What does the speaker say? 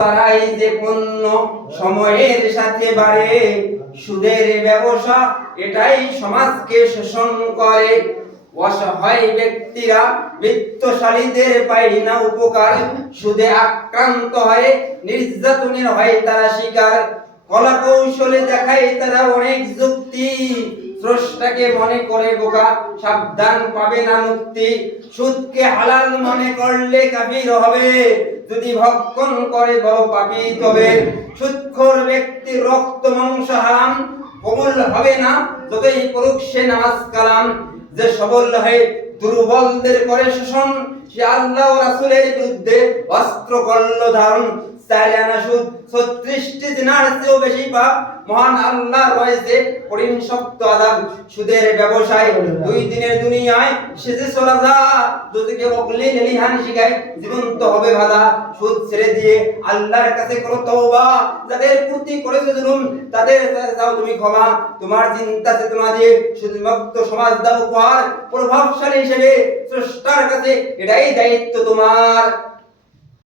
তারাই যে পণ্য সময়ের সাথে বাড়ে, সুদের ব্যবসা এটাই সমাজকে শোষণ করে। অসহায় ব্যক্তিরা বিত্তশালীদের পায় না উপকার, সুদে আক্রান্ত হয়ে নির্যাতনের হয় তারা শিকার। কলা কৌশলে দেখায় তারা অনেক যুক্তি, স্রষ্টাকে মনে করে বোকা, সাবধান পাবে না মুক্তি। সুদকে হালাল মনে করলে কাফির হবে, যদি ভক্ষণ করে বড় পাপী তবে। সুদখোর ব্যক্তির রক্ত মাংস হারাম, কবুল হবে না যতই করুক সে নামাজ কালাম। যে সবল হয়ে দুর্বলদের করে শোষণ, সে আল্লাহ ও রাসূলের বিরুদ্ধে অস্ত্র করল ধারণ। 4 আনা সুদ 36টি জিনার চেয়েও বেশি পাপ, মহান আল্লাহ রয়েছে কঠিন শক্ত আযাব। সুদের ব্যবসায় 2 দিনের দুনিয়ায় সেজে চলা যা, দুদিকে অশ্লীল লিহান শিখায় জীবন তো হবে বাধা। সুদ ছেড়ে দিয়ে আল্লাহর কাছে করো তওবা, যাদের প্রতি করেছে জুলুম তাদের দাও তুমি ক্ষমা। তোমার চিন্তা চেতনা দিয়ে সুদমুক্ত সমাজ দাও উপহার, প্রভাবশালী হিসেবে স্রষ্টার কাছে এটাই দায়িত্ব তোমার।